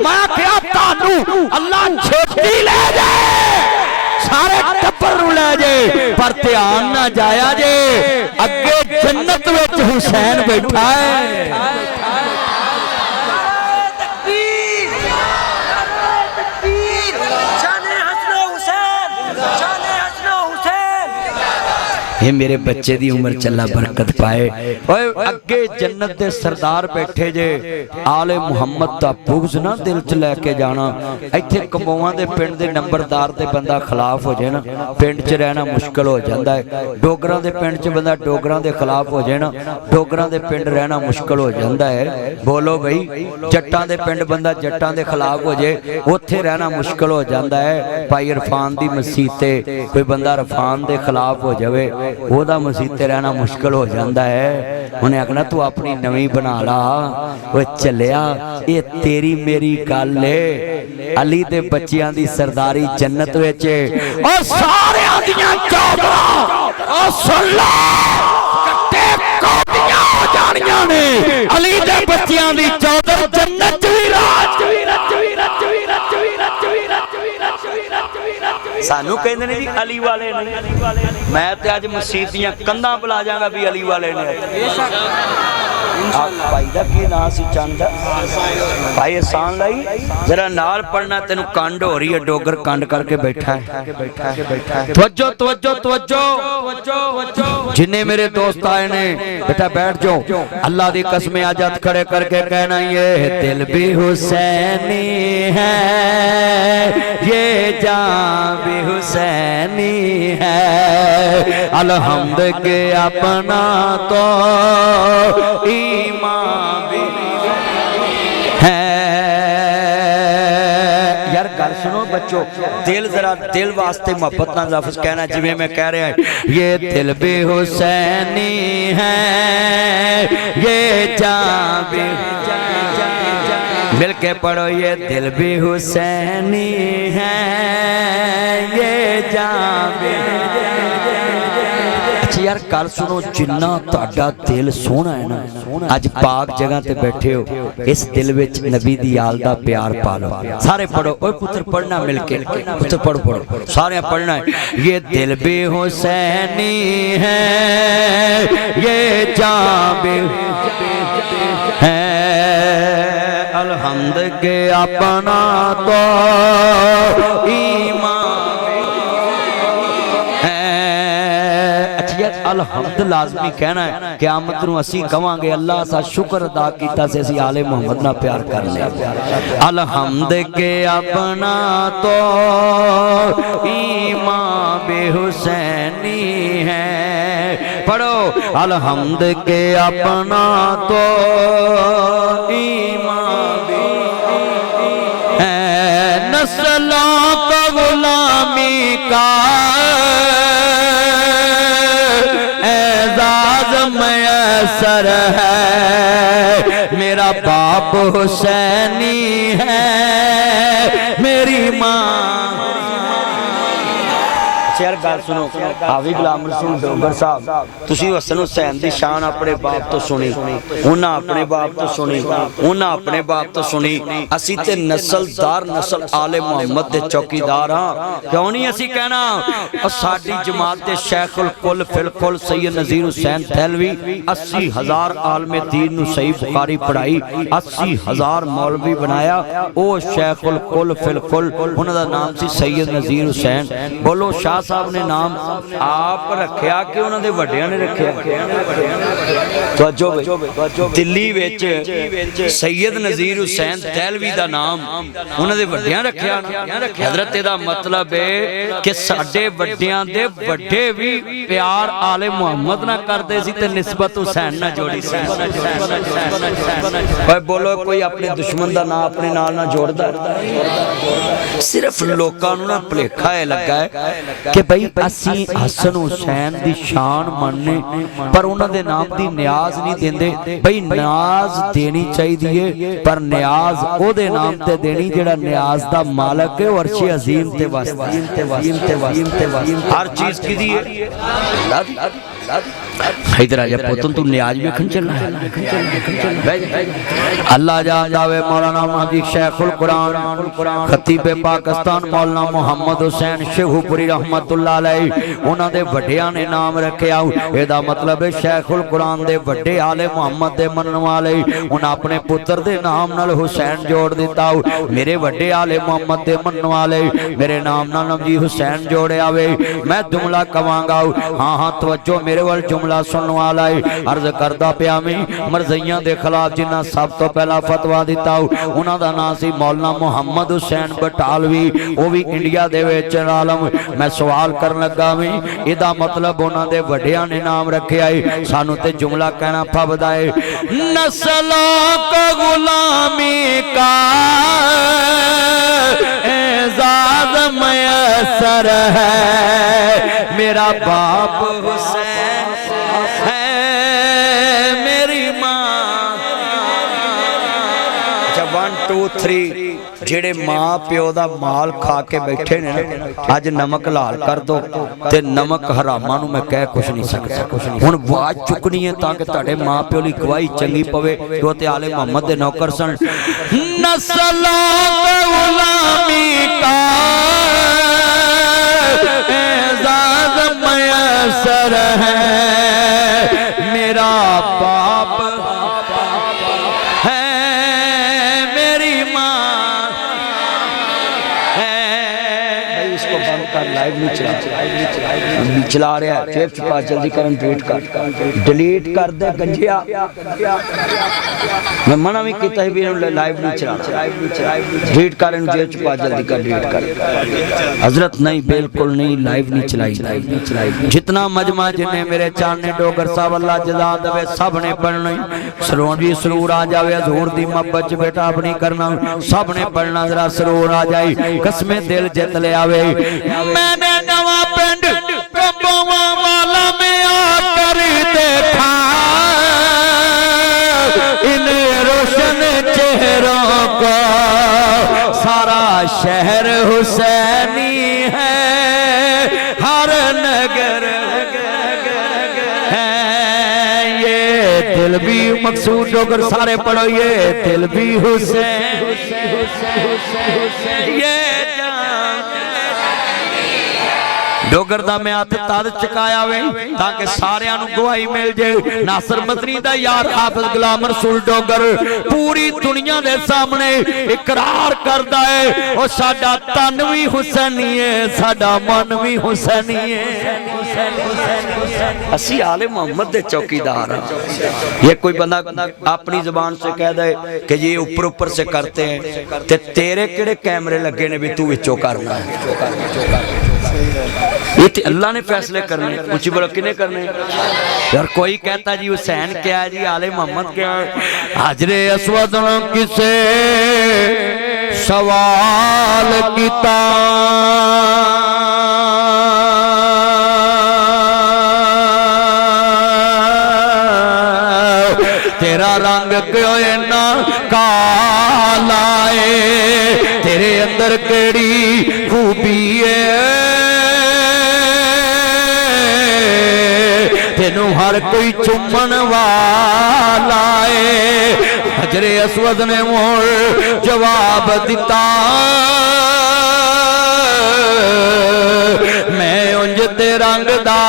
मैं क्या तानू अल्लाह छेती ले जाए सारे टब्बर नूं ले जाए पर ध्यान ना जाया जे अगे जन्नत विच हुसैन बैठा है। ये मेरे बच्चे दी उम्र चला बरकत पाए। ओए अगे जन्नत दे सरदार बैठे जे आले मुहम्मद दा बुग़्ज़ ना दिल च लैके जाना। इत्थे कमोआं दे पिंड दे नंबरदार ते बंदा खिलाफ हो जाए ना पिंड च रहना मुश्किल हो जाता है। डोगरां दे पिंड च बंदा डोगरां दे खिलाफ हो जाए ना डोगरां दे पिंड रहना मुश्किल हो जाता है। बोलो भाई जट्टां दे पिंड बंदा जट्टां दे खिलाफ हो जाए उत्थे रहना मुश्किल हो जाता है। भाई इरफान दी मसीत ते कोई बंदा इरफान दे खिलाफ हो जाए ओदा मसीते रहना मुश्किल हो जाता है। उन्हें आखना तू अपनी नवी बना ला वो चलिया ये तेरी मेरी गल है। अली दे बच्चियां दी सरदारी जन्नत विच और सारे दियां चौधरां और सुन ला कट्टे कोटियां हो जानियां ने अली दे बच्चियां दी चौधर जन्नत वी राज सानू कहते ने जी अली वाले ने मैं ते अज मसीत दियां कंधां बुला जांगा भी अली वाले ने। भाई दा की नाम सी चंद भाई एहसान लाई जरा नाल पढ़ना तेनू कंड हो रही है डोगर कंड करके बैठा है। तवज्जो तवज्जो तवज्जो जिन्ने मेरे दोस्त आए ने बेटा बैठ जाओ। अल्लाह दी कसमें आज हथ खड़े करके कहना ये दिल भी हुसैनी है ये जान भी हुसैनी है अलहम्द के अपना तो ईमान भी है। यार गल सुनो बच्चों दिल जरा दिल वास्ते मोहब्बत ना लफ्ज़ कहना जिवें मैं कह रहा है ये दिल भी हुसैनी है ये जान भी मिल के पढ़ो ये दिल भी हुसैनी है ये जान भी। अच्छा यार कल सुनो जिन्ना तुहाडा दिल सोहना है ना अज पाक जगह ते बैठे हो इस दिल विच नबी दी आल दा प्यार पा लो। सारे पढ़ो ओए पुत्र पढ़ना मिल के पुत्र पढ़ो सारे पढ़ना है ये दिल भी हुसैनी है ये जान भी है अलहम्द के अपना तो ईमान है। अच्छा यार अलहम्द लाजमी कहना है क़यामत नूं असीं कहांगे अल्लाह सा शुक्र अदा कीता से असीं आले मुहम्मद नाल प्यार कर लिया। अलहम्द के अपना तो ईमान बेहुसैनी है पढ़ो अलहम्द के अपना तो नस्लों को गुलामी का एजाज मैसर है मेरा बाप हुसैनी है मेरी माँ। यार गल सुनो हावी गुलाम रसूल डोगर साहब तुसी हसन हुसैन दी शान अपने बाप तो सुनी उन्हां अपने बाप तो सुनी उन्हां अपने बाप तो सुनी असी ते नस्लदार नस्ल आले मुहम्मद दे चौकीदार हां क्यों नहीं असी कहना और साडी जमात दे शेखुल कुल फिल कुल सैयद नज़ीर हुसैन थैलवी 80,000 आलमे दीन नु सही बुखारी पढ़ाई 80,000 मौलवी बनाया ओ शेखुल कुल फिल कुल उन्हां दा नाम सी सैयद नज़ीर हुसैन। बोलो शाह साहब ने नाम आप रखिया कि उन्होंने वड्डियां ने रखिया। दिल्ली विच सैयद नज़ीर हुसैन दहलवी दा नाम उन्होंने वड्डियां रखिया। हजरत दा मतलब है कि साडे वड्डियां दे वड्डे भी प्यार आले मुहम्मद ना करदे सी ते निस्बत हुसैन ना जोड़ी सी। भाई बोलो कोई अपने दुश्मन दा नाम अपने नाल ना जोड़दा सिर्फ लोकां नूं ना भुलेखा है लगा है कि भाई असी हसन हुसैन दी शान मनने पर उन्हां दे नाम दी न्याज नहीं देंदे। भाई न्याज देनी चाहिए पर न्याज ओदे नाम ते देनी जेड़ा न्याज दा मालक है और अर्श अजीम ते वास्ते हर चीज की दी है। इधर आ जा पुतन तू न्याज वेखन चलना है अल्लाह जानदा वे मौलाना महदी शेखुल कुरान खतीब पाकिस्तान मौलाना मोहम्मद हुसैन शेखुपुरी रहमतुल्लाह अलैह उन्हां दे वड्डियां ने नाम रखिया एदा मतलब है शेखुल कुरान दे वड्डे आले मोहम्मद दे मनन वाले उन्हां अपने पुत्र दे नाम नाल हुसैन जोड़ दिता मेरे वड्डे आले मोहम्मद दे मनन वाले मेरे नाम नाल नबी हुसैन जोड़िया वे मैं जुमला कवांगा हाँ हाँ तवज्जो मेरे वाल जुमला सुनने वाला है अर्ज करदा पिया मैं मरज़ियां दे खिलाफ जिन्ना सब तो पहला फतवा दिता उन्हां दा नाम सी मौलाना मोहम्मद हुसैन बटालवी वो भी इंडिया दे विच आलम मैं सवाल करन लगा मैं इहदा मतलब उन्हां दे वड्डियां ने नाम रखिया है सानू ते जुमला कहना फबदा है नस्लों को गुलामी का एजाज मयसर है मेरा बाप हुसैन है मेरी मां 1 2 3 जेड़े मां प्यो दा माल खा के बैठे ने अज नमक लाल कर दो ते नमक हरामा नू मैं कह कुछ नहीं सकता हुण आवाज चुकनी है ताकि तुहाडे मां प्यो ली गवाही चंगी पवे जो ते आले मोहम्मद दे नौकर सन नस्लों पे गुलामी का एजाज मयसर है मेरा बाप है मेरी मां है भाई इसको बंद कर लाइव नहीं चला रहा है जेब छुपा जल्दी कर डिलीट कर दे गंजिया मैं मना भी किया भी लाइव नहीं चला डिलीट कर जेब छुपा जल्दी कर डिलीट कर हजरत नहीं बिल्कुल नहीं लाइव नहीं चलाई जितना मजमा जिन्हें मेरे चाने डोगर साहब अल्लाह जज़ा देवे सब ने पढ़ना सरोन भी सरूर आ जावे हजूर दी मोहब्बत च बेटा अपनी करना सब ने पढ़ना जरा सरूर आ जाए कसमें दिल जित ले आवे मैंने नवा पिंड कंबोवा वाला में आकर देखा इन रोशन चेहरों को सारा शहर हुसैनी है हर नगर है ये दिल भी मकसूद डोगर सारे पढ़ो ये दिल भी हुसैन ये डोगर दा मैं हथ तद चकाया वे ताकि सारियां नू गवाही मिल जाए नासर मदनी दा यार हाफिज गुलाम रसूल डोगर पूरी दुनिया दे सामने इकरार करदा है ओ साडा तन भी हुसैनी है साडा मन भी हुसैनी है असी आले मोहम्मद दे चौकीदार हैं ये कोई बंदा अपनी जुबान से कह दे कि ये ऊपर ऊपर से करते हैं ते तेरे केड़े कैमरे लगे ने भी तू विचों करना है ये तो अल्लाह ने फैसले करने ऊंची बोलो किने करने यार कोई कहता जी हुसैन क्या है जी आले मोहम्मद क्या है हाजरे अस्वद किसे सवाल किता तेरा रंग क्यों इन्ना काला है तेरे अंदर केड़ी खूबी है तेनू हर कोई चुमन वाला है हजरे अस्वद ने मोर जवाब दिता मैं उंज ते रंग दा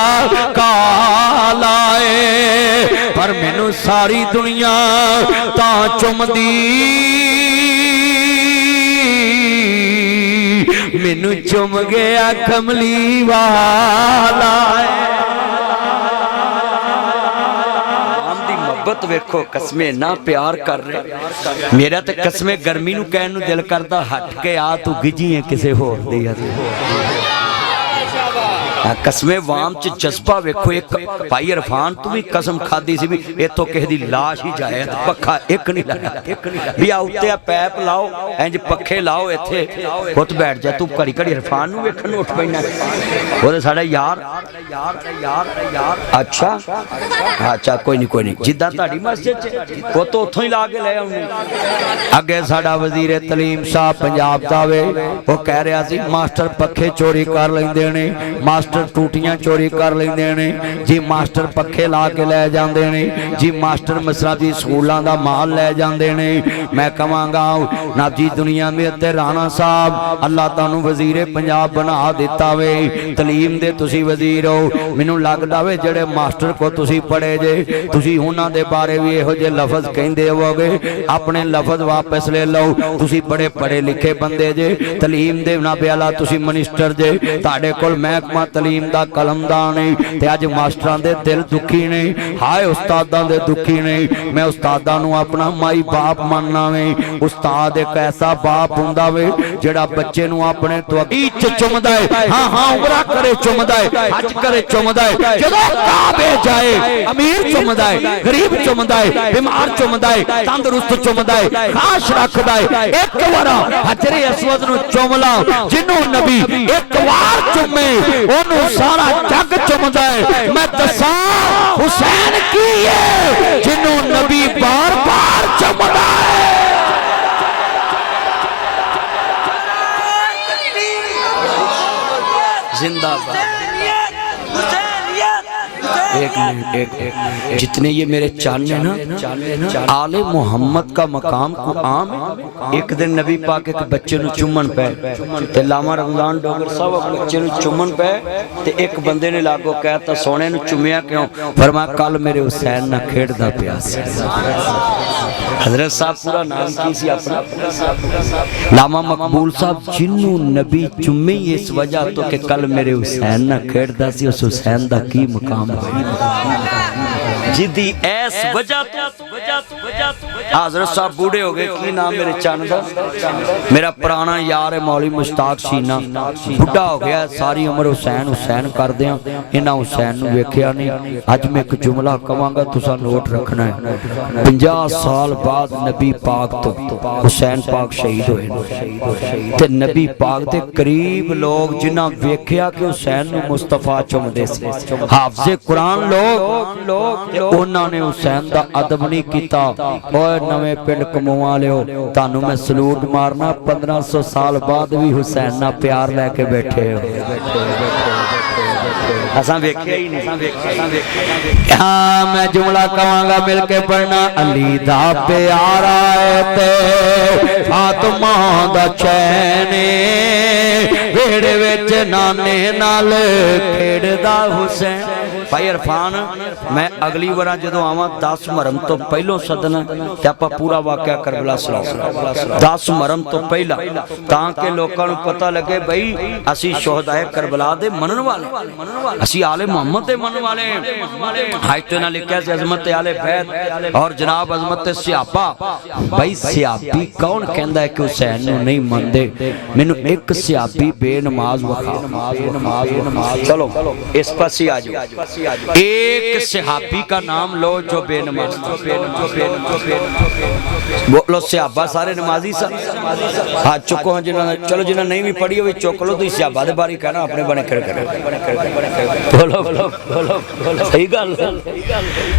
काला है पर मैनू सारी दुनिया तां चुमदी मैनू चुम गया कमली वाला है मोहब्बत वेखो कसमें ना प्यार कर रहे मेरा तो कसमें गर्मी नू कहन नू दिल करदा हट के आ तू गिजी है किसे होर दी कसमें वाम च जज्बा वेखो एक भाई इरफान तू भी कसम खादी सी भी इथों किसी दी लाश ही जाए पक्खा एक नहीं लाया भी आ उत्ते पैप लाओ इंज पक्खे लाओ इत्थे खुद बैठ जा तू घड़ी घड़ी इरफान नू वेखण नू उठ पैना ओदे साडा यार अच्छा अच्छा कोई नहीं जिद्दां तुहाडी मस्जिद च वो तो उत्थों ही ला के ले आउणे अगे साडा वजीर तलीम साहब पंजाब दा वे वो कह रहा सी मास्टर पक्खे चोरी कर लैंदे ने मास्टर मास्टर टूटियां चोरी कर लेंदे ने जी, मास्टर पखे ला के लै जांदे ने जी, मास्टर मसराती स्कूलों का माल लै जांदे ने। मैं कहांगा ना जी दुनिया में ते राणा साहब अल्लाह तुहानू वजीरे पंजाब बना दिता वे, तलीम दे तुसी वजीर हो। मैनू लगदा वे जेड़े मास्टर को तुसी पढ़े जे, तुसी उन्हां दे बारे भी इहो जे लफज कहंदे होवोगे, अपने लफज वापस ले लो। तुसी बड़े पढ़े लिखे बंदे जे, तलीम दे ना प्याला तुसी मिनिस्टर जे, तुहाडे कोल महकमा तलीम दा कलमदान है ते अज मास्टरां दे दिल दुखी ने, हाय उस्तादां दे दुखी ने। मैं उस्तादां नू अपना माई बाप मानना वे। उस्ताद एक ऐसा बाप हुंदा वे जेड़ा बच्चे नू अपने त्वगी च चुमदा है, हां हां उमरा करे चुमदा है, हज करे चुमदा है, जदों काबे जाए अमीर चुमदा है, गरीब चुमदा है, बीमार चुमदा है, तंदुरुस्त चुमदा है, खास रखदा है। एक वारा हजरे अस्वद नू चुमला, जिन्नू नबी एक बार चुमे ओनू सारा जग चुमदा है। मैं दसां हुसैन की है जिन्नू नबी बार बार चुमदा है। जिंदाबाद। एक मिनट, एक जितने ये मेरे चान है ना, आले मोहम्मद का मकाम को आम। एक दिन नबी पाक एक बच्चे नु चुमन पे ते लामा रमजान डोगर सब बच्चे नु चुमन पे ते एक बंदे ने लागो कहता सोने नु चुमिया क्यों? फरमाया कल मेरे हुसैन ना खेड़दा पिया सी। हजरत साहब पूरा नाम की सी अपना? लामा मकबूल साहब, जिन्नू नबी चुमे इस वजह तो कि कल मेरे हुसैन ना खेड़दा सी। उस हुसैन दा की मकाम जिदी ऐस वजह हजरत साहब बूढ़े हो गए। की नाम मेरे चंद दा? मेरा पुराना यार है मौलवी मुश्ताक सीना, बुढ़ा हो गया, सारी उम्र हुसैन हुसैन कर दिया, इन्हां हुसैन नूं वेखिया नहीं। अज मैं एक जुमला कहांगा, तुसां नोट रखना है। 50 साल बाद नबी पाक तो हुसैन पाक शहीद होए ते नबी पाक दे करीब लोग जिन्हां वेखिया कि हुसैन नूं मुस्तफा चुमदे सी, हाफिज़े कुरान लोग उन्हां ने हुसैन दा अदब नहीं कीता। ओए नवे पिंड कमोआ लियो, तानू मैं सलूट मारना, 1500 साल बाद भी हुसैन ना प्यार लैके बैठे हो। असां वेखिया ही नहीं। हाँ मैं जुमला कहांगा मिलके पढ़ना। अली दा प्यार आए ते फातिमा दा चैन, वेड़े विच नाने नाल खेड़दा हुसैन। भाई इरफान, मैं अगली बार जो आवा 10 मुहर्रम तो पहलों सदन ते आपां पूरा वाकया करबला सुना 10 मुहर्रम तो पहला, ताकि लोगों को पता लगे भाई असी शोहदाए करबला दे मनन वाले, असी आले मोहम्मद दे मनन वाले। हाय तो ना लिखा है अजमत आले फैद और जनाब अजमत सियापा। भाई सियापी कौन कहंदा है कि हुसैन नूं नहीं मनदे? मैनू एक सियापी बेनमाज वखा। चलो इस पासे आ जाओ। एक सहाबी का नाम लो जो बेनमाज, बोलो सहाबा सारे नमाजी सा? हाथ चुको हैं जिन्होंने, चलो जिन्होंने नहीं भी पढ़ी हुई चुक लो। तो सहाबा दे बारे कहना अपने बने कर बोलो बोलो बोलो बोलो, सही गल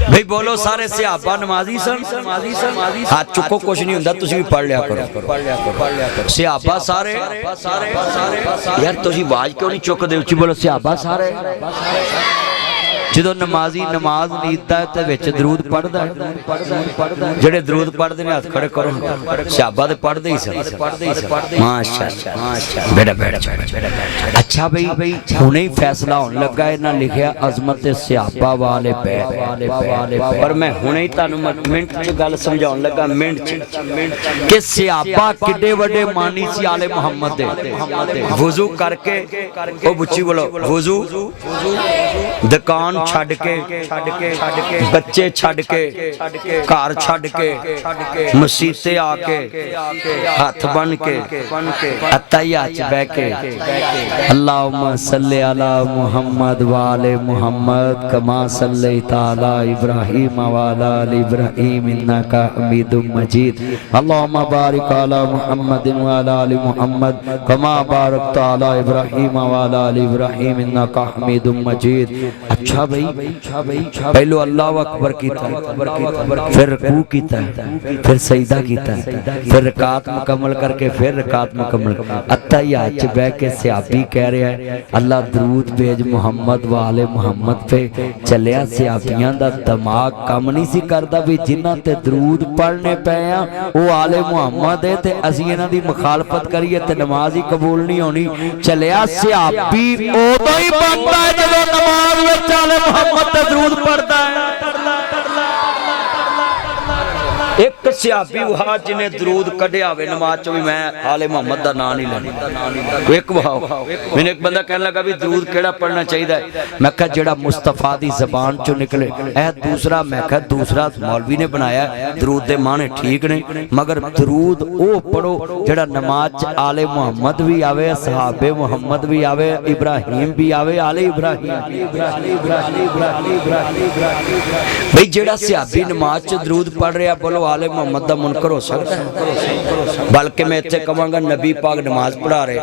भाई बोलो। सारे सहाबा नमाजी सन? हाथ चुको, कुछ नहीं हुंदा, तुसी भी पढ़ लिया करो। सहाबा सारे यार, तुसी आवाज क्यों नहीं चुकदे? उच्ची बोलो, सहाबा सारे। जो नमाजी नमाज नीता है तो विच दरूद पढ़दा है, जेड़े दरूद पढ़दे ने हाथ खड़े करो। सहाबा ते पढ़दे ही सन। माशाअल्लाह, बेटा बेटा। अच्छा भाई हुणे ही फैसला होने लगा, इन्हां लिखिया अजमत सहाबा वाले पैर। पर मैं हुणे ही तुहानू मिनट च गल समझाउण लगा, मिनट च, कि सहाबा किड्डे वड्डे मानी सी आले मुहम्मद दे। वुजू करके ओ बुच्ची बोलो, वुजू दुकान छड़ के बच्चे छड़ के घर छड़ के मसीते आके हाथ बन के अत्तहियात च बैठ के अल्लाहुम्मा सल्ली अला मुहम्मद व आले मुहम्मद कमा सल्लैता अला इब्राहीम व अला आलि इब्राहीम इन्नका हमीदुम मजीद। अल्लाहुम्मा बारिक अला मुहम्मद व अला आलि मुहम्मद कमा बारकता अला इब्राहीम व अला आलि इब्राहीम इन्नका हमीदुम मजीद। अच्छा पहलो अल्लाह अकबर कीता, फिर रुकू कीता, फिर सजदा कीता, फिर रकात मुकम्मल करके फिर रकात मुकम्मल। अत्तहियात च बैठ के सहाबी कह रहा है अल्लाह दरूद भेज मुहम्मद वाले मुहम्मद पे। चलिया सहाबियां दा दिमाग काम नहीं सी करदा भी जिन्हां ते दरूद पढ़ने पे आ वो आले मुहम्मद है ते असीं इन्हां दी मुखालफत करिए ते नमाज ही कबूल नहीं होनी। चलिया सहाबी उदों ही बनता है जदों नमाज विच आले मुहम्मद ते दरूद पढ़दा है। एक सहाबी वहा जिन्हें दरूद कढ़िया होवे नमाज चो भी मैं आले मुहम्मद दा नाम नहीं लेना। एक वहा मैंने एक बंदा कहने लगा भी दरूद केड़ा पढ़ना चाहिए। मैं कहा जेड़ा मुस्तफा दी ज़बान चो निकले। ए दूसरा मैं कहा दूसरा मौलवी ने बनाया दरूद दे माने ठीक ने मगर दरूद ओ पढ़ो जेड़ा नमाज च आले मुहम्मद भी आवे सहाबे मुहम्मद भी आवे इब्राहिम भी आवे आले इब्राहिम भाई जेड़ा सहाबी नमाज च दरूद पढ़ रहा बोलो आले मोहम्मद दा मुनकर हो सकता है। बल्कि मैं इत्थे कहांगा नबी पाक नमाज पढ़ा रहे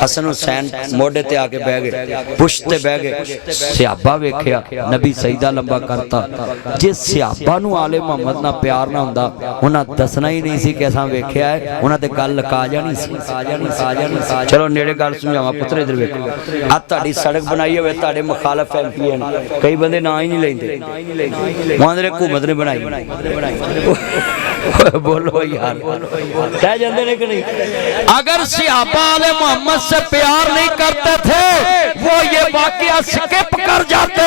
हसन हुसैन मोढे ते आके बह गए पुश्त ते बह गए सहाबा वेखिया नबी सजदा लंबा करता। जे सहाबा नूं आले मोहम्मद नाल प्यार ना हुंदा उन्हां दसना ही नहीं सी कि असां वेखिया है उन्हां ते गल लका जानी सी। चलो नेड़े गल समझावां पुत्र इधर वेखो आ तुहाडी सड़क बनाई होवे तुहाडे मुखालफ एमपी हैं कई बंदे ना ही नहीं लैंदे उहां दे हुकूमत ने बनाई बोलो यार कह जाते हैं कि नहीं। अगर सहाबा आले मोहम्मद से प्यार नहीं करते थे वो ये वाकया स्किप कर जाते।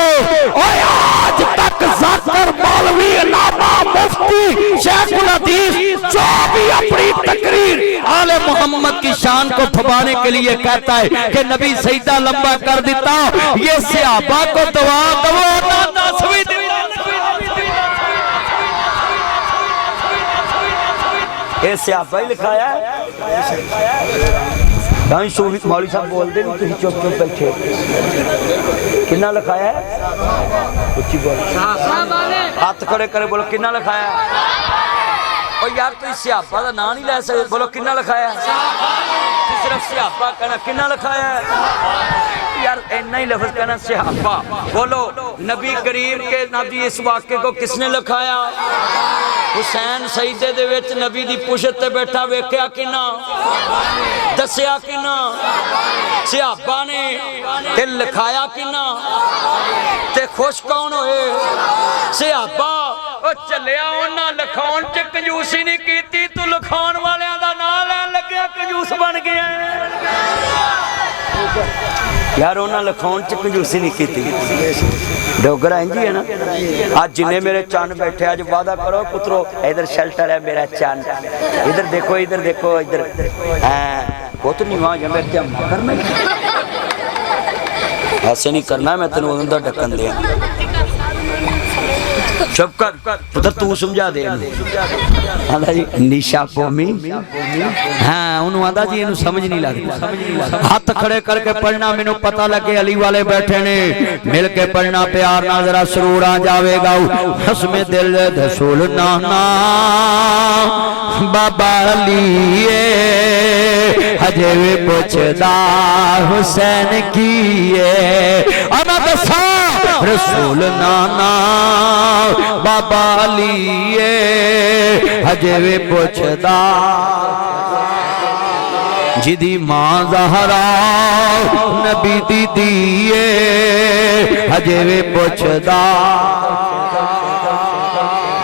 और आज तक जाकिर मौलवी अल्लामा मुफ्ती शेखुल हदीस जो भी अपनी तकरीर आले मोहम्मद की शान को थमाने के लिए कहता है कि नबी सजदा लंबा कर देता ये सहाबा को दवा दो ना दसवीं ये सहाबा ही लिखाया मौलवी साहब बोलते नहीं चुप चुप बैठे किन्ना लिखाया हाथ खड़े करे बोलो किन्ना लिखाया। और यार तुम सहाबा का नाम नहीं ले सकते बोलो किन्ना लिखाया। सिर्फ सहाबा कहना किन्ना लिखाया यार इन्ना ही लफ्ज कहना सहाबा। बोलो नबी करीम के नबी इस वाक्य को किसने लिखाया। हुसैन सईदे दे विच नबी दी पुशत ते बैठा वेख्या किना दस्या किना सहाबा ने ते लिखाया किना ते खुश कौन होए सहाबा। ओ चलिया उन्हां लिखाउण च कंजूसी नहीं कीती तू लिखाउण वालियां दा नाम लैण लग्या कंजूस बन गया यार उन्हां लिखाउण च कंजूसी नहीं कीती। डोगरा इंज ही है ना। आज जिन्हें मेरे चंद बैठे आज वादा करो पुत्रो इधर शेल्टर है मेरा चंद इधर देखो इधर पुत्र नहीं वहां जा मेरे करना ऐसे नहीं करना मैं तेन उन्होंने ढक्कन दे चुप कर पुत्र तू समझा दे आंदा जी निशा पोमी हाँ उन्होंने आंदा जी इन्हू समझ नहीं लगती। हाथ खड़े करके पढ़ना मैनू पता लगे अली वाले बैठे ने मिल के पढ़ना प्यार ना जरा सरूर आ जाएगा। हसमे दिल रसूल नाना बाबा अली हजे भी पुछदा हुसैन की दसा रसूल नाना बाबा अली हजे भी पुछदा जिदी मां ज़हरा नबी दी दिए हजे भी पुछदा।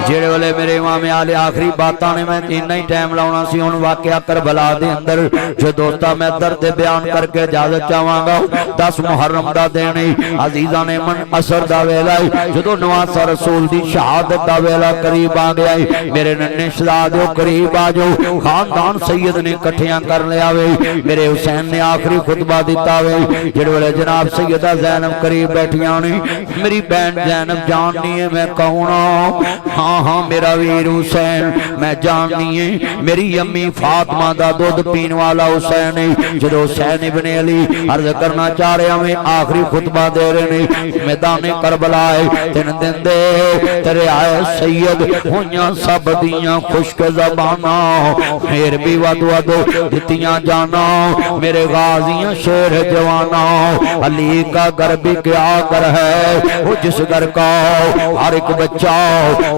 जेड़े वाले मेरे इमाम आले आखिरी बातां ने मैं इन्ना ही टाइम लाउणा सी हुण वाकया करबला दे अंदर जो दोस्ता मैं दर्द बयान करके इजाजत चाहांगा। 10 मुहर्रम दा दिन अजीज़ां ने मन असर दा वेला जदों नवासा रसूल दी शहादत दा वेला करीब आ गया मेरे नन्हे शहजादे करीब आ जाओ खानदान सैयद ने इकट्ठियां कर लिया वे मेरे हुसैन ने आखिरी खुतबा दिता वे जेड़े वाले जनाब सैयदा ज़ैनब करीब बैठियां ने मेरी बहन ज़ैनब जाननी है मैं कौन हाँ हाँ हाँ मेरा वीर हुसैन मैं जाननी है मेरी अम्मी फातिमा दा दुध पीने वाला हुसैन है। जो हुसैन इब्ने अली अर्ज करना चाह रहे हमें आखिरी खुतबा दे रहे ने मैदान करबला है 3 दिन दे तेरे आए सैयद होइयां सब दियां खुश्क ज़बाना फिर भी वद वद दितियां जाना मेरे गाजियां शेर जवाना। अली का घर भी क्या घर है वो जिस घर का हर एक बच्चा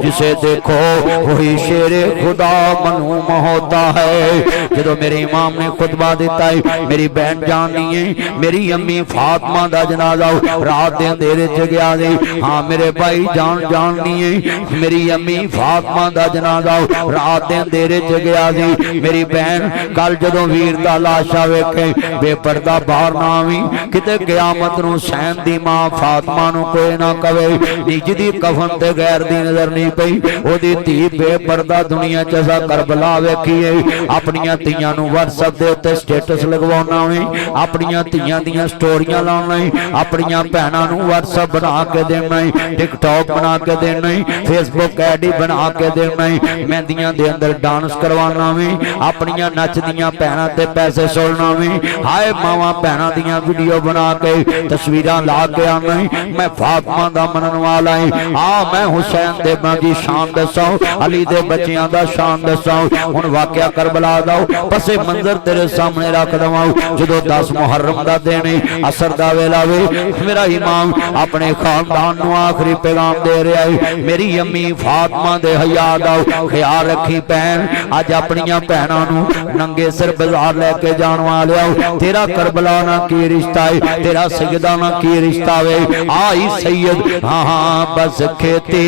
जिसे देखो वही शेर खुदा मलूम होता है। जो मेरे इमाम ने खुतबा दिता है मेरी बहन जाननी है मेरी अम्मी फातिमा दा जनाजा रात दे अंधेरे च गया जी। हाँ मेरे भाई जाननी है मेरी अम्मी फातिमा दा जनाजा रात दे अंधेरे च गया जी। मेरी बहन कल जदों वीर दा लाशा वेखे बेपर्दा बाहर ना आवी किते क़यामत नूं हुसैन दी मां फातिमा नूं कोई ना कवे निज दी कफन ते गैर दी नजर नहीं पई ओदी धी बेपर्दा दुनिया च असा करबला वेखीए अपनियां धीआं नूं WhatsApp दे उत्ते स्टेटस लगवाउणा है अपनियां धीआं दीआं स्टोरियां लाउणा है अपनियां भैणां नूं WhatsApp बना के देना है टिकटॉक बना के देना है फेसबुक आईडी बना के देना है मेहंदियां दे अंदर डांस करवाना है अपनियां नचदियां भैणां ते पैसे सोलना है। हाय मावां भैणां दीआं वीडियो बना के तस्वीरां ला के आना है मैं फातिमा दा मनन वाला है आ मैं हुसैन दे दी शान दसो अली दे बच्चियां दा शान दसो। हुण वाकया करबला दा पसे मंजर तेरे सामने रख दवां जदों 10 मुहर्रम दा दिन असर दा वेला वे मेरा इमाम अपने खानदान नूं आखिरी पैगाम दे रहा है मेरी अम्मी फातिमा दे हया दा ख्याल रखी भैन अज अपनियां भैणां नूं नंगे सिर बाजार लेके जाण वालिया तेरा करबला ना की रिश्ता है तेरा सैयदा ना की रिश्ता वे आई सैयद हाँ हाँ बस खेती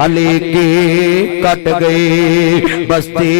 अली की कट गई बस्ती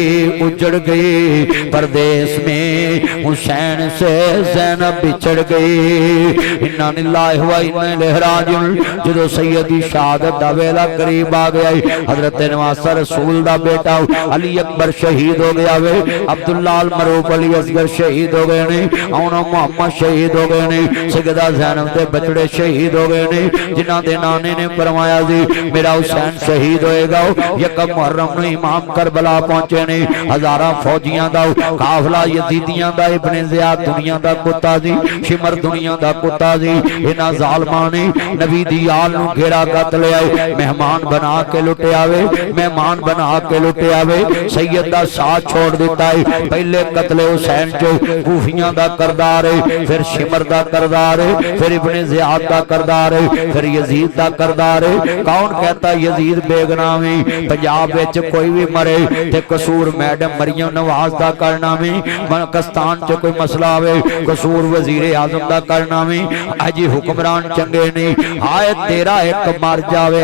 उजड़ गई परदेश में हुसैन से ज़ैनब बिछड़ गई। इन्ना लिल्लाहि व इन्ना इलैहि राजिऊन जो सैयदी शहादत दा वेला करीब आ गया हजरत नवासा रसूल दा बेटा अली अकबर शहीद हो गया वे अब्दुल्ला अल मरूफ अली असगर शहीद हो गए ने औना मोहम्मद शहीद हो गए ने सैयदा ज़ैनब दे बचड़े शहीद हो गए ने जिन्हां दे नाने ने फरमाया सी मेरा हुसैन शहीद होएगा। यकम मुहर्रम नूं इमाम करबला पहुंचे ने हजारां फौजियां दा काफला यजीदियां दा इब्ने ज़ियाद दुनिया दा कुत्ता सी शिमर दुनिया दा कुत्ता सी इन्हां ज़ालिमां ने नबी दी आल नूं घेरा कत लिया मेहमान बना के लुटे आवे मेहमान बना के लुटे आवे सैयद दा साथ छोड़ दिता है पहले कतले हुसैन जो कूफियां दा करदार है फिर शिमर दा करदार है फिर इब्ने ज़ियाद दा करदार है फिर यजीद दा करदार है। कौन कहता यजीद बेगुनाह है पंजाब विच कोई भी मरे ते कसूर मैडम मरियम नवाज दा करना में पाकिस्तान च कोई मसला आवे कसूर वजीर आजम दा करना में अजी हुक्मरान चंगे नहीं हाय तेरा एक मर जावे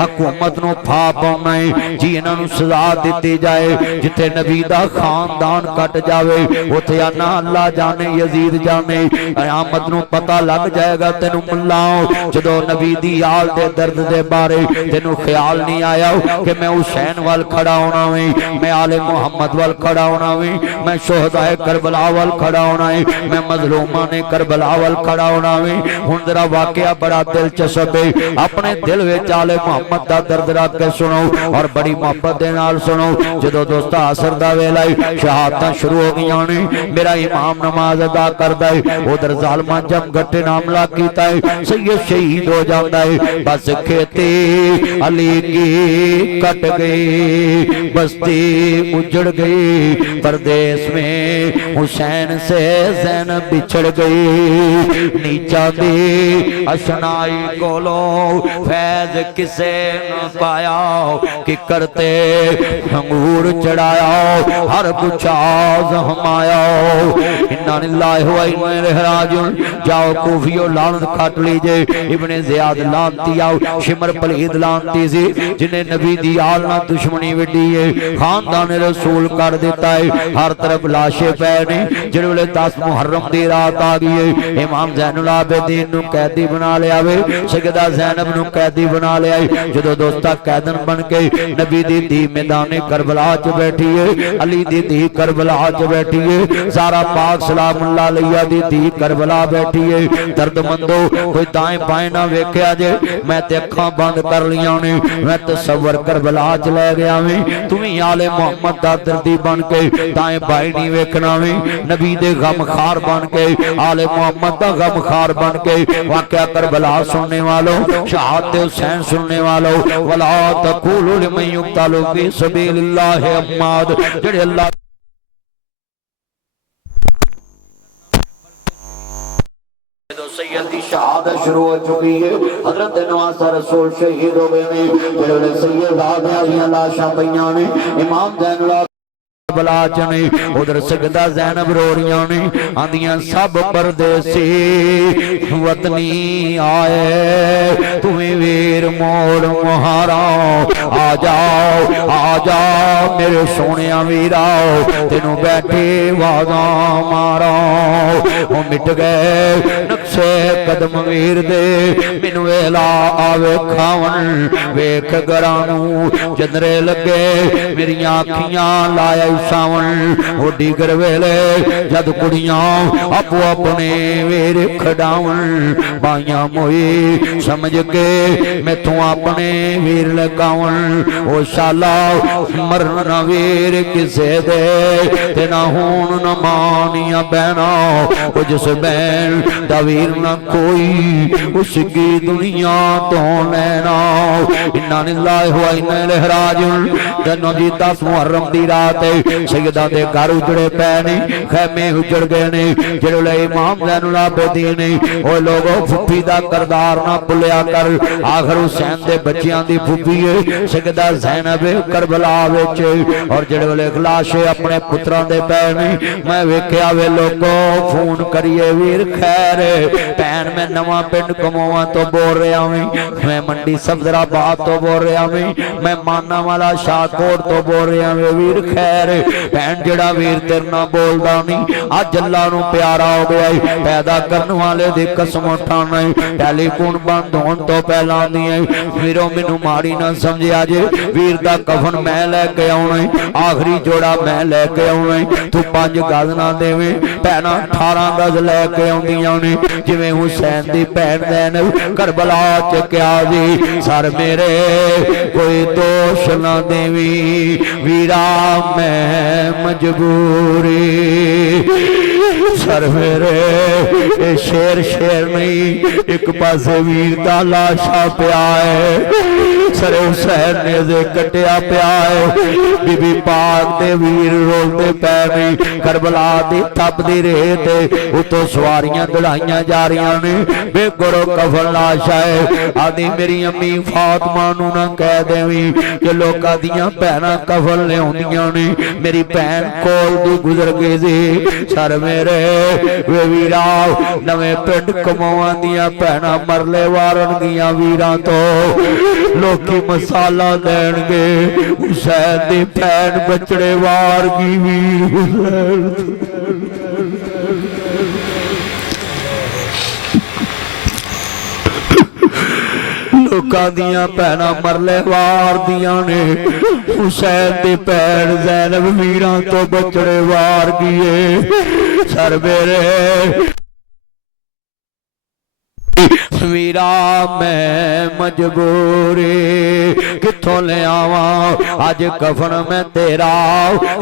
हुकूमत नूं फा पाउणा है जी इन्हां नूं सजा दित्ती जाए जिथे नबी दा खानदान कट जावे उथे आना अल्लाह जाने यजीद जाने क़यामत नूं पता लग जाएगा तेनू मुल्लाओ जदों नबी दी आल दे दर्द दे बारे तेनू ख्याल नहीं आया कि मैं हुसैन वाल खड़ा होना वे मैं आले मुहम्मद वाल खड़ा होना वे मैं शोहदाए करबला वाल खड़ा होना है मैं मजलूमा ने करबला वाल खड़ा होना वे। हुण जरा वाकया बड़ा दिलचस्प है अपने दिल विच आले मुहम्मद दा दर्द रख के सुनो और बड़ी मोहब्बत दे नाल सुनो। जदों दोस्ता असर दा वेला शहादतां शुरू हो गईयां ने मेरा इमाम नमाज अदा करदा है उधर जालिमां जम गट्टे नाम हमला कीता है सैयद शहीद हो जाता है बस खेती अली की कट गई बस्ती उजड़ गई परदेश में हुसैन से ज़ैनब बिछड़ गई नीचा दी अशनाई कोलो फैज किसे न पाया कि करते अंगूर चढ़ाया हर कुछ आज़माया इन्ना लिल्लाहि व इन्ना इलैहि राजिऊन जाओ कूफियो लानत काट लीजिए इब्ने ज़ियाद लानती आओ शिमर पलीद लानती सी जिन्हें नबी दी आल ना दुश्मनी विडी है खानदान रसूल कर देता है हर तरफ लाशे पै ने जिहड़े वेले 10 मुहर्रम दी रात आ गई है इमाम ज़ैनुल आबिदीन नूं कैदी बना लिया वे सैयदा ज़ैनब नूं कैदी बना लिया है जदों दोस्ता कैदन बन के नबी दी धी मैदाने करबला च बैठी है अली दी धी करबला च बैठी है सारा पाक सलामुल्लाह अलैहा दी धी करबला बैठी है दर्दमंदो कोई दाएं बाएं ना वेख्या जे मैं ते अखां बंद कर लियां ने मैं तसव्वुर करबला च लै गया वे तू भी आले मुहम्मद दा दर्दी बन के ताए भाई नहीं वेखना वे नबी दे गमखार बन के आले मुहम्मद दा गमखार बन के वाकया करबला सुनने वालों शहादत हुसैन सुनने वालों वला तक़ूलू लिमन युक़्तलू फी सबीलिल्लाह अम्माद जेड़े अल्लाह सैयदी शहादत शुरू हो चुकी है। हजरत नवासा रसूल शहीद हो गए ने जेड़े सैयद आदियां लाशां पईयां ने इमाम ज़ैनुल बलाचने उधर सजदा ज़ैनब रो रही ने आंदियां सब परदेसी वतनी आए तुम्हें वीर मोड़ मुहारा आ जाओ मेरे सोने वीरा तेनू बैठे वादा मारा वो मिट गए नक्शे कदम वीर दे मैनू वेला आवे खावन वेख गरानू जंदरे लगे मेरिया अखियां लाया सावन ओडी गरवेले जद कुड़ियां आपो अपने वीर खडावन बाइयां मोई समझ के मैथों अपने वीर लगावन ओ शाला मरन ना वीर किसे दे ते ना हून न मानिया बहना ओ जिस बहन दा वीर ना कोई उसकी दुनिया तो लेना इन्ना लिल्लाहि व इन्ना इलैहि राजिऊन जन्नों दी 10 मुहर्रम दी रात सैयदा दे घर उजड़े पै ने खैमे उजड़ गए ने जेड़े इमाम ज़ैनुल आबिदीन ने ओ लोगो फुफी दा करदार ना भुलिया कर आखिर हुसैन दे बच्चियां दी फुफी है सैयदा ज़ैनब करबला विच और जेड़े वेले लाश अपने पुत्रां दे पै ने मैं वेख्या वे लोगो फोन करिए वीर खैर भैन मैं नवां पिंड कमोवा तो बोल रहा हूं मैं मंडी सफदराबाद तो बोल रहा हूं मैं माना वाला शाहकोट तो बोल रहा हूं वीर खैर भैन जेड़ा वीर तेरे नाल बोलदा नहीं अज अल्लाह नूं प्यारा हो गया पैदा करने वाले दी कसम उठाना टेलीफोन बंद होने तो पहला आंदियां वीरों मैनू माड़ी ना समझिया जे वीर दा कफन मैं लैके आउणा आखिरी जोड़ा मैं लैके आउणा तू 5 गज ना देवे भैनां 18 गज लैके आउंदियां ने जिवें हुसैन दी भैन ज़ैनब करबला च क्या जी सर मेरे कोई दोष ना देवी वीरा मैं मजबूरी सर मेरे शेर शेर नहीं एक पासे वीर दा लाशा पिया है सरे हुसैन ने दे कटिया पिया है बीबी पाक दे वीर रोलते पै नहीं करबला दी तपदी रेत उतो सवारियां दड़ाइयां जा रही ने बेगुरो कफन लाशा है आदि मेरी अम्मी फातिमा नू ना कह देवी कि लोकां दियां भैनां कफन लिआउंदियां ने मेरी भैन कोल दी गुजर गई सी सर मेरे वे वीरा नवे पिंड कमावां दियां भैनां मरले वारन गियां वीरां तो लोकी मसाला देणगे हुसैन दी भैन बचड़े वार गी वीर हुसैन लोकां दियां भैनां मरले वार दियां ने हुसैन दी भैन ज़ैनब वीरां तो बचड़े वार गिए सर मेरे वीरा मैं मजबूरी किथों ले आवा अज कफन मैं तेरा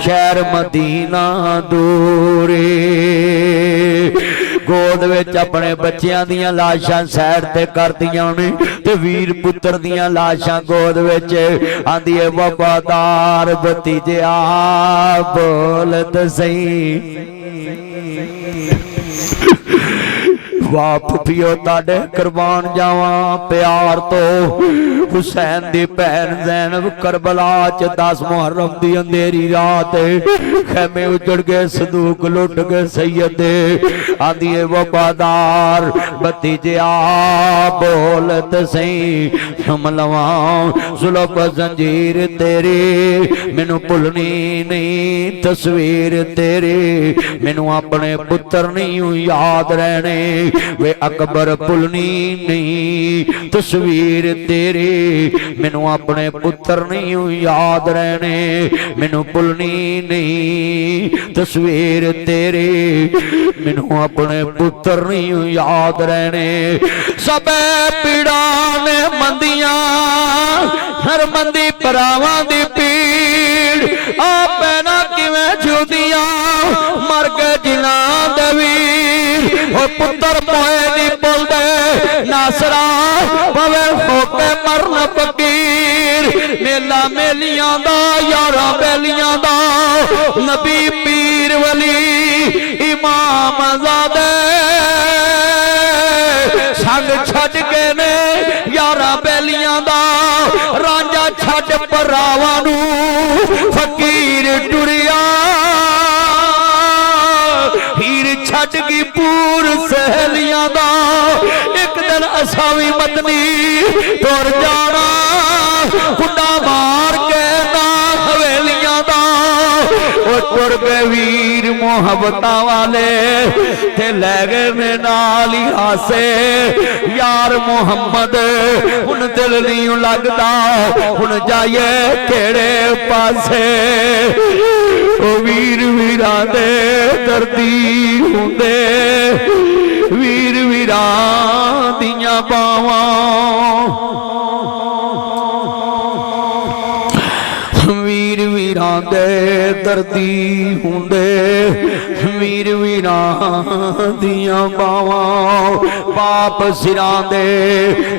शहर मदीना दूरी गोद विच अपने बच्चियां दियां लाशां सैड ते करदियां ने ते वीर पुत्र दियां लाशां गोद विच आंदी है वफादार भतीजिया बोलत सही बाप पियो ताड़े कुर्बान जावा प्यार तो हुसैन दी भैन ज़ैनब करबला च 10 मुहर्रम दी अंधेरी रात खैमे उजड़ गए संदूक लुट गए सैयद आंदी वफादार भतीजिया बोलत सही हमलवा जुल्फ जंजीर तेरी मैनू भुलनी नहीं तस्वीर तेरी मैनू अपने पुत्र नहीं याद रहने वे अकबर भुलनी नहीं तस्वीर तेरी मैनू अपने पुत्र नहीं याद रहने मैनू भुलनी नहीं तस्वीर तेरी मैनू अपने पुत्र नहीं याद रहने सब पीड़ा ने मंदियां हरमंदी भरावां दी पीड़ आ पैना किवें झुलदियां मर गए जिन्हां दे वीर ओ पुत्तर मोए नी बोलदे नासरा पवे होके मरन फकीर मेला मेलियां दा यारा बेलियां दा नबी पीर वली इमाम ज़ादे संग छड़ के ने यारा बेलियां दा रांझा छड़ भरावां नू फकीर टुरिया हीर छड़ की पूर सहेलियां दा एक दिन असा भी मदनी तुर जाना कुंडा मार के ना हवेलियां दा तुर गए वीर मोहब्बत वाले ते लै गए ने नाल ही हासे यार मोहम्मद हुन दिल नहीं लगदा हुन जाइए केड़े पासे ओ वीर वीरां दे दर्दी हुंदे वीर वीरां दियां बावां वीर वीरां दे दर्दी हुंदे वीर वीरां दियां बावां बाप सिरां दे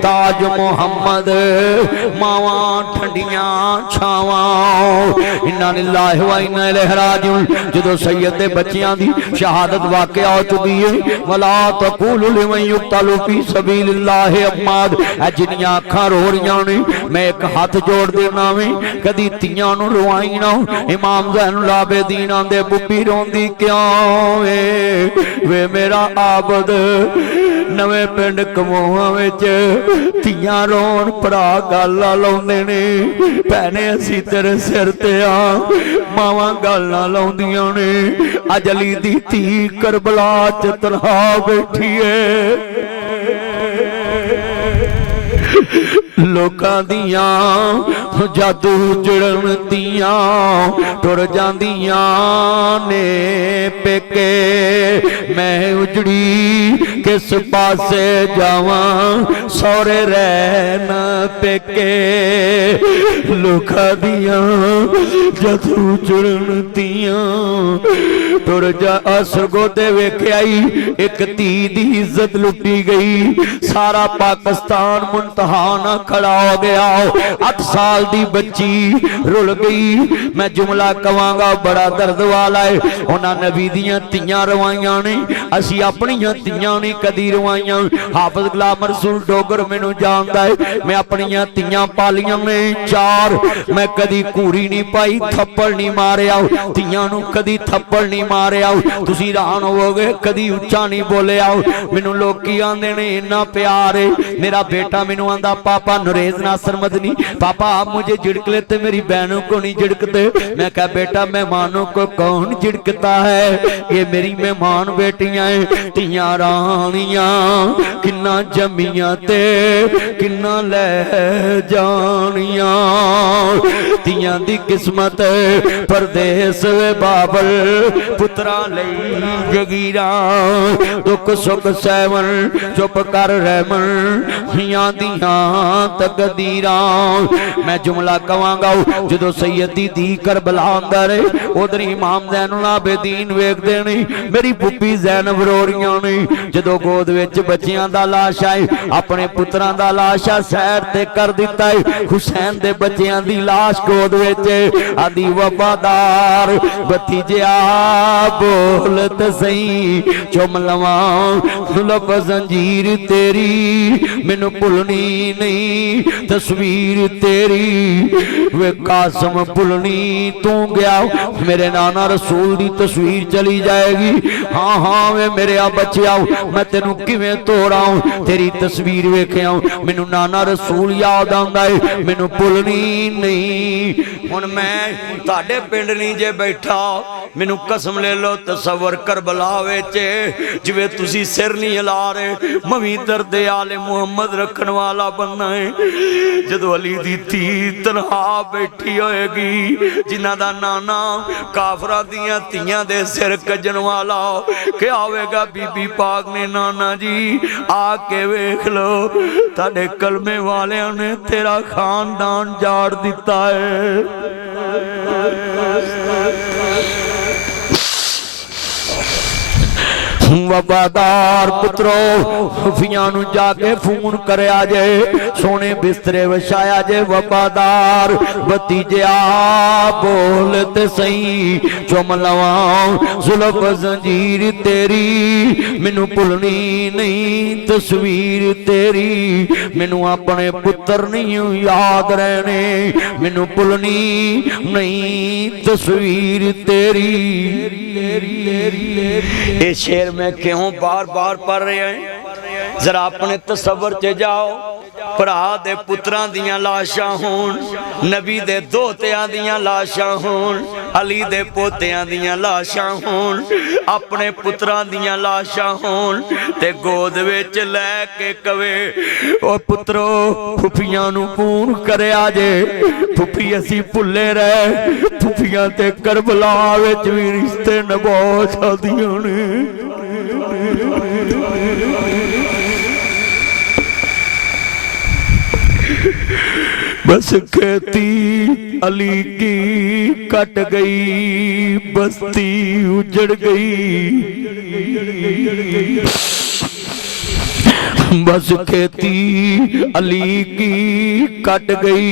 ताज मोहम्मद मावां ठंडियां छावां इन्ना लिल्लाहि व इन्ना इलैहि राजिऊन जदों सैयद दे बच्चियां दी शहादत वाक़या हो चुकी है वला तक़ूलु लिमन युक़तलु फी सबीलिल्लाहि अम्माद जिन्नियां अखां रो रहियां ने मैं एक हाथ जोड़ देना वे कदी तियां नूं रुवाई ना इमाम ज़ैनुल आबिदीन आंदे बुब्बी रोंदी क्यों वे मेरा आबद नवे पिंड कमोआ विच तियां रोन भरा गालां लाउंदे ने भैने असीं तेरे सिर ते आ मावां गालां लाउंदियां ने अज अली दी धी करबला च तन्हा बैठी है लोकां दियां जादू जड़न दियां टुर जांदियां ने पेके मैं उजड़ी किस पासे जावां सौरे रहन पेके लोकां दियां जादू जड़न दियां टुर जा असरगो दे वेख्या एक धी दी इज्जत लुटी गई सारा पाकिस्तान मुंतहाना खड़ा हो गया 8 साल दी बच्ची रुल गई मैं जुमला कवांगा बड़ा दर्द वाला है उन्हां नबी दियां तियां रवाइयां ने असी अपनियां तियां नहीं कदी रवाइयां हाफिज गुलाम रसूल डोगर मैनू जानदा है मैं अपनियां तियां पालियां ने 4 मैं कदी कूरी नहीं पाई थप्पड़ नहीं मारिया तियां नू कदी थप्पड़ नहीं मारिया तुसी हैरान होवोगे कदी उच्चा नहीं बोलिया मैनू लोकी आंदे ने इन्ना प्यार है मेरा बेटा मैनू आंदा पापा नरेज नासर मदनी पापा आप मुझे झिड़क लेते मेरी बहनों को नहीं झिड़कते मैं कहा बेटा मेहमानों को कौन झिड़कता है ये मेरी मेहमान बेटियां हैं तियां रानियां किन्ना जमियां ते किन्ना ले जानियां तियां दी किस्मत परदेस वे बाबल पुत्रा लई जगीरा दुख सुख सैवन चुप कर रहमन हियां दियां तकदीरा मैं जुमला कवांगा जदों सैयदी दी करबला अंदर उधर इमाम ज़ैनुल आबिदीन वेखदे ने मेरी पुप्पी ज़ैनब रो रहियां ने जदों गोद विच बच्चियां दा लाश आए अपने पुत्रां दा लाशा सैर ते कर दिता है हुसैन दे बच्चियां दी लाश गोद विच आदि वफादार भतीजिया बोल ते सही चुम लवां लफ जंजीर तेरी मैनू भुलनी नहीं तस्वीर तेरी वे कासम भुलनी तू गया मेरे नाना रसूल दी तस्वीर चली जाएगी हाँ हाँ वे मेरे आ बच्चिया मैं तेनू किवें तोड़ां तेरी तस्वीर वेख्या मैनू नाना रसूल याद आंदा है मैनू भुलनी नहीं हुण मैं तुहाडे पिंड नहीं जे बैठा मैनू कसम ले लो तसव्वुर करबला विच जिवें तुसी सिर नहीं हिला रहे मैं भी दर्द आले मुहम्मद रखने वाला बनना है जदों अली दी धी तनहा बैठी होएगी जिन्हां दा नाना काफरां दियां धीआं दे सिर कजन वाला क्या होवेगा बीबी पाक ने नाना जी आके वेख लो तुहाडे कलमे वालियां ने तेरा खानदान जाड़ दिता है। वफादार पुत्रो खुफिया जाके फोन करे जे सोने बिस्तरे वछाया जे वफादार भतीजा बोल ते सही चुम लवा जुल्फ जंजीर तेरी मैनू भुलनी नहीं तस्वीर तेरी मैनू अपने पुत्र नहीं याद रहने मैनू भुलनी नहीं तस्वीर तेरी। ये शेर में क्यों बार बार पढ़ रहे हैं जरा अपने तसव्वुर च जाओ भरा दे पुत्रां दियां लाशां होण नबी दे दोहतियां दियां लाशां होण अली दे पोतियां दियां लाशां होण अपने पुत्रां दियां लाशां होण ते गोद विच लैके कवे ओ पुत्रो फुफियां नूं फोन करया जे फुफी असी भुल्ले रहे फुफियां ते करबला विच भी रिश्ते निभा छदियां ने। बस खेती अली की कट गई बस्ती उजड़ गई बस खेती अली की कट गई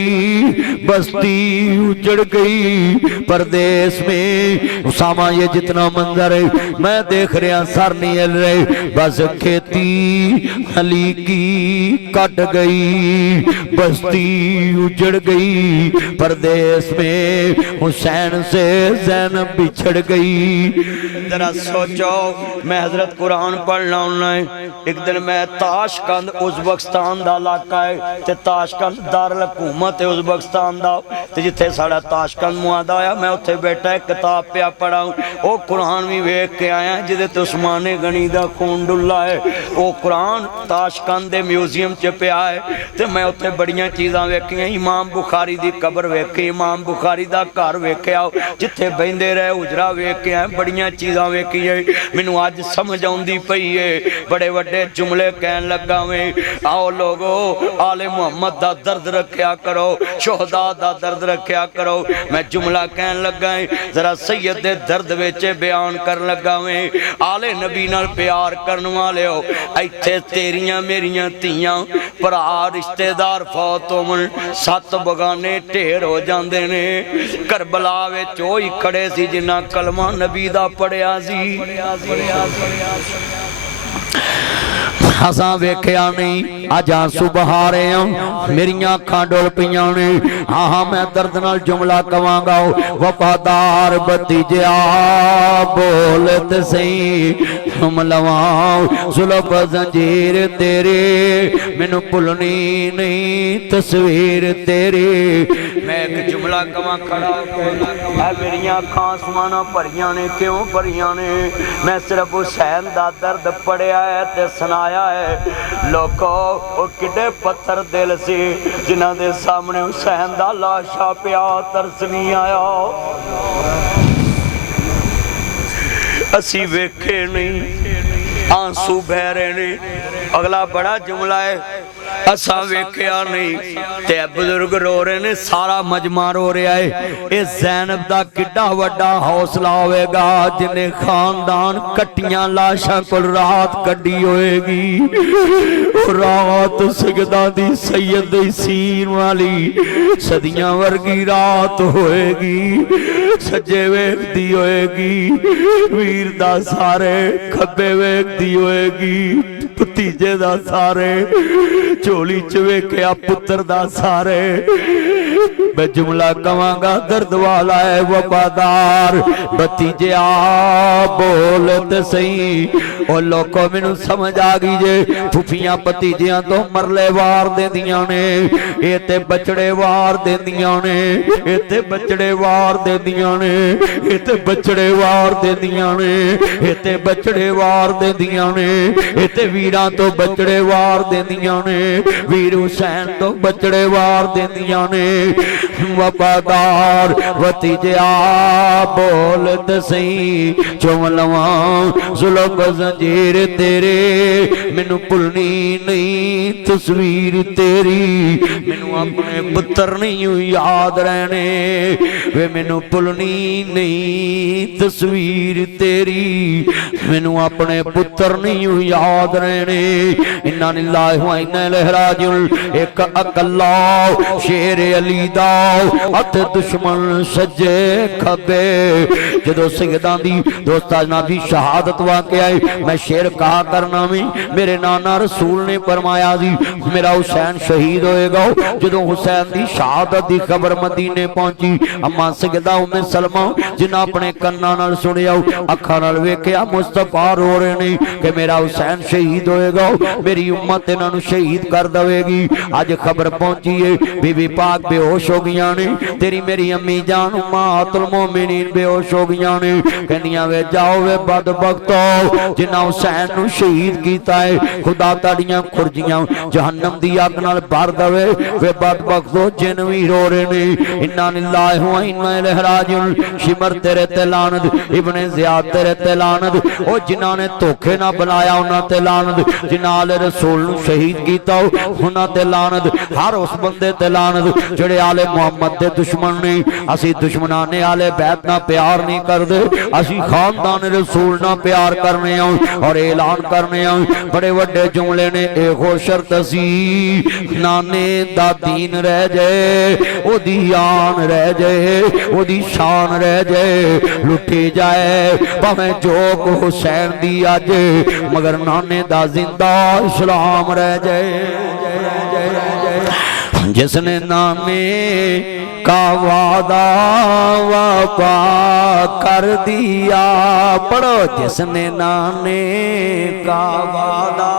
बस्ती उजड़ गई परदेश में उसामा ये जितना मंजर है मैं देख रहा सर नहीं हिल रहे बस खेती अली की कट गई बस्ती उजड़ गई परदेश में हुसैन से ज़ैनब बिछड़ गई। जरा सोचो मैं हजरत कुरान पढ़ना हूं एक दिन मैं ताशकंद उज़्बेकिस्तान दा इलाका है ते ताशकंद दारुल हुकूमत है उज़्बेकिस्तान दा ते जिथे साड़ा ताशकंद मुआदा होया मैं उत्थे बैठा एक किताब पिया पढ़ा वो कुरान भी वेख के आया जिदे ते उस्माने गनी दा खून डुल्ला है वो कुरान ताशकंद दे म्यूजियम च पिया है ते मैं उत्थे बड़ियां चीज़ां वेखियां इमाम बुखारी दी कबर वेखी इमाम बुखारी दा घर वेख्या जिथे बहिंदे रहे उजरा वेख के आए बड़ियां चीज़ां वेखियां मैनूं अज समझ आउंदी पई है बड़े वड्डे जुमले कहन लगा में आओ लोगो आले मुहम्मद दा दर्द रखया करो शोहदा दा दर्द रखया करो मैं जुमला कहन लगा जरा सैयद दे दर्द विच बयान कर लगा में आले नबी नाल प्यार करन वाले हो इत्थे तेरियां मेरियां धीआं भरा रिश्तेदार फौत होवन सत बगाने ढेर हो जांदे ने करबला विच ओही खड़े सी जिन्हां कलमा नबी दा पढ़िया सी असां वेख्या नहीं अज आंसू बहा रहे हैं मेरिया अखां डुल पईयां ने हाँ हाँ मैं दर्द नाल जुमला कवांगा वफादार भतीजा बोल ते सही हम लवां जुल्फ जंजीर तेरे मैनू भुलनी नहीं तस्वीर तेरी। मैं एक जुमला कवां खड़ा मेरिया अखां आसमानां भरियां ने क्यों भरियां ने मैं सिर्फ हुसैन दा दर्द पढ़िया है ते सुनाया है लोगो वो किडे पत्थर दिल सी जिन्हां दे सामने हुसैन दा लाशा पिया तरस नहीं आया असी वेखे नहीं आंसू बह रहे ने। अगला बड़ा जुमला है असा वेख्या नहीं ते बुजुर्ग रो रहे ने सारा मजमा रो रहा है ये ज़ैनब दा किड्डा वड्डा हौसला होवेगा जिन्हें खानदान कट्टियां लाशां कोल रात कड्डी होएगी रात सजदा दी सैयद दी सीन वाली सदियां वर्गी रात होएगी सज्जे वेखदी होएगी वीर दा सारे खब्बे वेखदी होएगी भतीजे दा सारे झोली च वेख्या पुत्र दा सारे मैं जुमला कवांगा दर्द वाला है वफादार भतीजा बोल ते सही ओ लोको मैनू समझ आ गई जे फुफियां भतीजियां तो मरले वार देंदियां ने ये ते बचड़े वार देंदियां ने ये ते बचड़े वार देंदियां ने ये ते बचड़े वार देंदियां ने ये ते बचड़े वार देंदियां ने ये ते वीरां तो बचड़े वार देंदियां ने वीर हुसैन तो बचड़े वार देंदियां ने। वफादार भतीजा बोल दसई चुम लवा जुल्फ जंजीर तेरे, मैनू भुलनी नहीं तस्वीर तेरी, मैनू अपने पुत्र नहीं याद रहने, वे मैनू भुलनी नहीं तस्वीर तेरी, मैनू अपने पुत्र नहीं याद रहने। इन्ना लिल्लाहि व इन्ना इलैहि राजिऊन। एक अकल्ला शेर अली दा हथ दुश्मन सज्जे खब्बे, जदों सैयदां दी दोस्ता जनाब दी शहादत वाक़ आई, मैं शेर कहा करना भी मेरे नाना रसूल ने फरमाया जी मेरा हुसैन शहीद होएगा। जदों हुसैन दी शहादत दी खबर मदीने पहुंची, अम्मा सैयदा उम्मे सलमा जिन्हां अपने कन्नां नाल सुनिया अखां नाल वेखिया मुस्तफा रो रहे ने कि मेरा हुसैन शहीद होएगा, मेरी उम्मत इन्हां नूं शहीद कर देवेगी। अज खबर पहुंची है बीबी पाक बेहोश हो गई ने, तेरी मेरी अम्मी जान उम्महातुल मोमिनीन बेहोश हो गई ने। कहनियां वे जाओ वे बदबख्तो जिन्हां हुसैन नूं शहीद कीता है, खुदा ताड़ियां खुरजियां जहन्नम दी अग नाल भर दवे। वे बदबख्तो जिन भी रो रहे ने। इन्ना लिल्लाहि व इन्ना इलैहि राजिऊन। शिमर तेरे ते लानत, इब्ने ज़ियाद तेरे ते लानत, ओ जिन्हां ने धोखे ना बनाया उन्हां ते लानत, जिन्हां आले रसूल नूं शहीद कीता उन्हां ते लानत, हर उस बंदे ते लानत जिहड़े आले मुहम्मद दे दुश्मन ने। असीं दुश्मनां ने आले बैत ना प्यार नहीं करदे, असीं खानदान रसूल ना प्यार करने और ऐलान करने बड़े वड्डे जुमले ने। एहो शर्त सी नाने दा दीन रह जाए, ओदी आन रह जाए, ओदी शान रह जाए, लुटी जाए भावें जोक हुसैन दी अज, मगर नाने दा जिंदा इस्लाम रह जाए। जिसने नाने का वादा वफा कर दिया, पढ़ो जिसने नाने का वादा,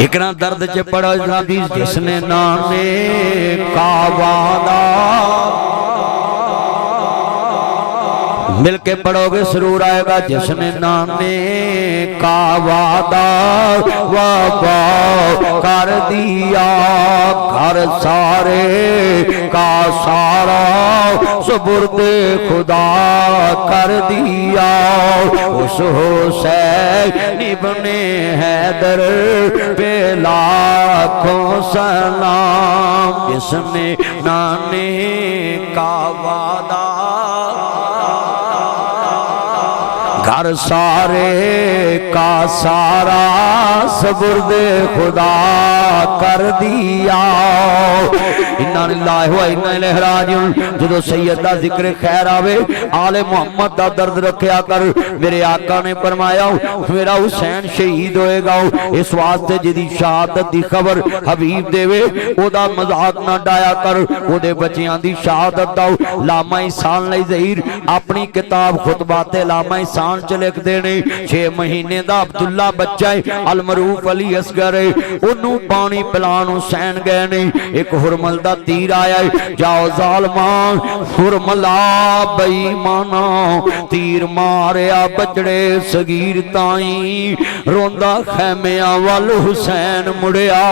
इकना दर्द च पढ़ो जिसने नाने का वादा, मिलके पढ़ोगे जरूर आएगा। जिसने नाने का वादा वफा कर दिया, घर सारे का सारा सुपुर्दे खुदा कर दिया। उस हुसैन इब्ने हैदर पे लाखों सलाम। जिसने नाने का वादा, घर सारे का सारा सुपुर्दे खुदा कर दिया। इन्ना लिल्लाहि व इन्ना इलैहि राजिऊन। जदों सैयद दा जिक्र खैर आवे, आले मुहम्मद दा दर्द रखिया कर। मेरे आका ने फरमाया मेरा हुसैन शहीद होएगा, इस वास्ते जिदी शहादत दी खबर हबीब देवे ओदा मजाक ना डाया कर। ओदे बच्चियां दी शहादत दा लामा इहसान लई ज़हीर अपनी किताब खुतबाते लामा इहसान च लिखदे ने। 6 महीने दा अब्दुल्ला बच्चा है, अलमरूफ अली असगर है, ओनू पानी पिलाण हुसैन गए ने। एक हुरमल दा तीर आया है, जाओ जालमा हुरमला बेईमाना, तीर मारिया बचड़े सगीर ताई, रोंदा खैमिया वल हुसैन मुड़िया,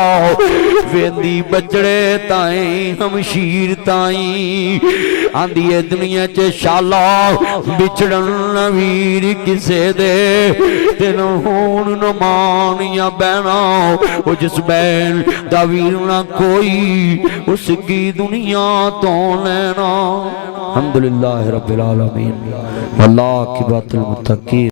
वेंदी बचड़े ताई हमशीर ताई। आंदी है दुनिया च शाला बिछड़न वीर किसे दे, तेन होण न मान या बहना, ओ जिस बैन दा वीर ना कोई उसकी दुनिया तो लेना। अल्हम्दुलिल्लाह रब्बिल आलमीन। अल्लाह की बात मुत्तकी।